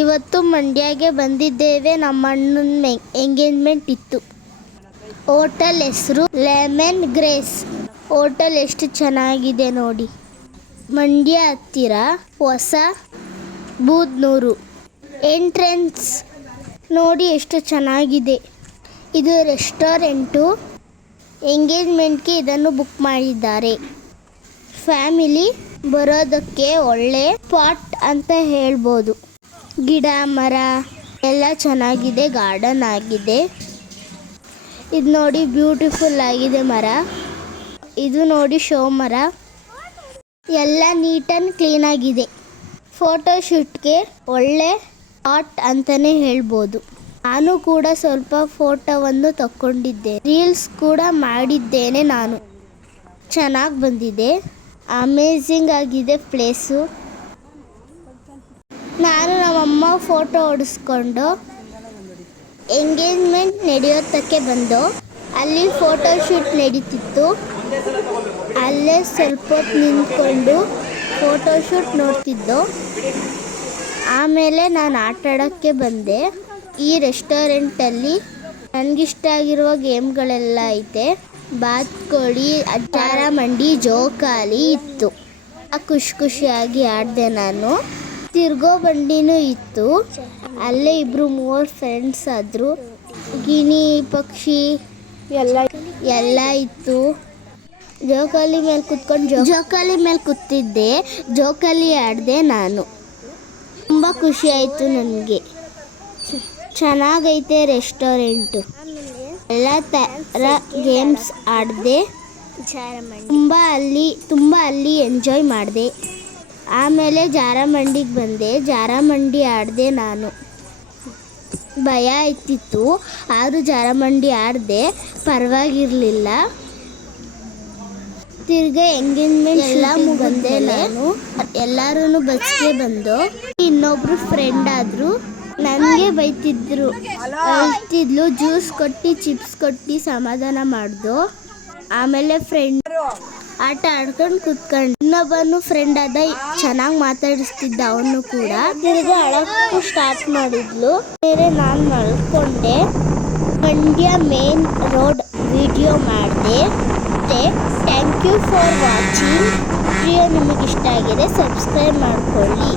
ಇವತ್ತು ಮಂಡ್ಯಗೆ ಬಂದಿದ್ದೇವೆ. ನಮ್ಮ ಅಣ್ಣನ ಎಂಗೇಜ್ಮೆಂಟ್ ಇತ್ತು. ಹೋಟೆಲ್ ಹೆಸರು ಲೆಮನ್ ಗ್ರೇಸ್. ಹೋಟೆಲ್ ಎಷ್ಟು ಚೆನ್ನಾಗಿದೆ ನೋಡಿ. ಮಂಡ್ಯ ಹತ್ತಿರ ಹೊಸ ಬೂದ್ನೂರು. ಎಂಟ್ರೆನ್ಸ್ ನೋಡಿ ಎಷ್ಟು ಚೆನ್ನಾಗಿದೆ. ಇದು ರೆಸ್ಟೋರೆಂಟು. ಎಂಗೇಜ್ಮೆಂಟ್ಗೆ ಇದನ್ನು ಬುಕ್ ಮಾಡಿದ್ದಾರೆ. ಫ್ಯಾಮಿಲಿ ಬರೋದಕ್ಕೆ ಒಳ್ಳೆ ಸ್ಪಾಟ್ ಅಂತ ಹೇಳ್ಬೋದು. ಗಿಡ ಮರ ಎಲ್ಲ ಚೆನ್ನಾಗಿದೆ. ಗಾರ್ಡನ್ ಆಗಿದೆ. ಇದು ನೋಡಿ ಬ್ಯೂಟಿಫುಲ್ ಆಗಿದೆ ಮರ. ಇದು ನೋಡಿ ಶೋ ಮರ. ಎಲ್ಲ ನೀಟ್ ಆ್ಯಂಡ್ ಕ್ಲೀನ್ ಆಗಿದೆ. ಫೋಟೋಶೂಟ್ಗೆ ಒಳ್ಳೆ ಸ್ಪಾಟ್ ಅಂತಲೇ ಹೇಳ್ಬೋದು. ನಾನು ಕೂಡ ಸ್ವಲ್ಪ ಫೋಟೋವನ್ನು ತಗೊಂಡಿದ್ದೆ. ರೀಲ್ಸ್ ಕೂಡ ಮಾಡಿದ್ದೇನೆ ನಾನು. ಚೆನ್ನಾಗಿ ಬಂದಿದೆ. ಅಮೇಝಿಂಗ್ ಆಗಿದೆ ಪ್ಲೇಸು. ನಾನು ನಮ್ಮಮ್ಮ ಫೋಟೋ ಹೊಡಿಸ್ಕೊಂಡು ಎಂಗೇಜ್ಮೆಂಟ್ ನಡೆಯೋದಕ್ಕೆ ಬಂದು ಅಲ್ಲಿ ಫೋಟೋಶೂಟ್ ನಡೀತಿತ್ತು. ಅಲ್ಲೇ ಸ್ವಲ್ಪ ಹೊತ್ತು ನಿಂತ್ಕೊಂಡು ಫೋಟೋಶೂಟ್ ನೋಡ್ತಿದ್ದೋ. ಆಮೇಲೆ ನಾನು ಆಟ ಆಡೋಕ್ಕೆ ಬಂದೆ. ಈ ರೆಸ್ಟೋರೆಂಟಲ್ಲಿ ನನಗಿಷ್ಟ ಆಗಿರುವ ಗೇಮ್ಗಳೆಲ್ಲ ಐತೆ. ಬಾತುಕೋಳಿ, ಜಾರಮಂಡಿ, ಜೋಕಾಲಿ ಇತ್ತು. ಖುಷಿಯಾಗಿ ಆಡಿದೆ ನಾನು. ತಿರ್ಗೋ ಬಂಡಿನೂ ಇತ್ತು. ಅಲ್ಲೇ 2-3 ಫ್ರೆಂಡ್ಸ್ ಆದರು. ಗಿಣಿ ಪಕ್ಷಿ ಎಲ್ಲ ಇತ್ತು. ಜೋಕಾಲಿ ಮೇಲೆ ಕೂತಿದ್ದೆ. ಜೋಕಾಲಿ ಆಡಿದೆ ನಾನು. ತುಂಬ ಖುಷಿ ಆಯಿತು ನನಗೆ. ಚೆನ್ನಾಗೈತೆ ರೆಸ್ಟೋರೆಂಟು. ಎಲ್ಲ ಥರ ಗೇಮ್ಸ್ ಆಡಿದೆ. ತುಂಬ ಅಲ್ಲಿ ಎಂಜಾಯ್ ಮಾಡಿದೆ. ಆಮೇಲೆ ಜಾರಮಂಡಿಗೆ ಬಂದೆ. ಜಾರಮಂಡಿ ಆಡಿದೆ ನಾನು. ಭಯ ಆಯ್ತಿತ್ತು, ಆದರೂ ಜಾರಮಂಡಿ ಆಡಿದೆ, ಪರವಾಗಿರಲಿಲ್ಲ. ತಿರ್ಗಾ ಎಂಗೇಜ್ಮೆಂಟ್ ಎಲ್ಲ ಬಂದೆ ನಾನು. ಎಲ್ಲರೂ ಬಸ್ಗೆ ಬಂದು ಇನ್ನೊಬ್ರು ಫ್ರೆಂಡ್ ಆದರು. ನನಗೆ ಬೈತಿದ್ರು, ಅಳ್ತಿದ್ಲು. ಜ್ಯೂಸ್ ಕೊಟ್ಟು ಚಿಪ್ಸ್ ಕೊಟ್ಟು ಸಮಾಧಾನ ಮಾಡ್ದು. ಆಮೇಲೆ ಫ್ರೆಂಡ್ ಆಟ ಆಡ್ಕೊಂಡು ಕೂತ್ಕೊಂಡು ಇನ್ನೊಬ್ಬನು ಫ್ರೆಂಡ್ ಆದ, ಚೆನ್ನಾಗಿ ಮಾತಾಡಿಸ್ತಿದ್ದ ಅವನು ಕೂಡ. ತಿರ್ಗಿ ಅಳಕ್ಕೂ ಸ್ಟಾರ್ಟ್ ಮಾಡಿದ್ಲು. ಬೇರೆ ನಾನು ಮಲ್ಕೊಂಡೆ. ಮಂಡ್ಯ ಮೇನ್ ರೋಡ್ ವಿಡಿಯೋ ಮಾಡಿದೆ. Thank you for watching. Video ನಿಮಗೆ ಇಷ್ಟ ಆಗಿದೆ ಸಬ್ಸ್ಕ್ರೈಬ್ ಮಾಡ್ಕೊಳ್ಳಿ.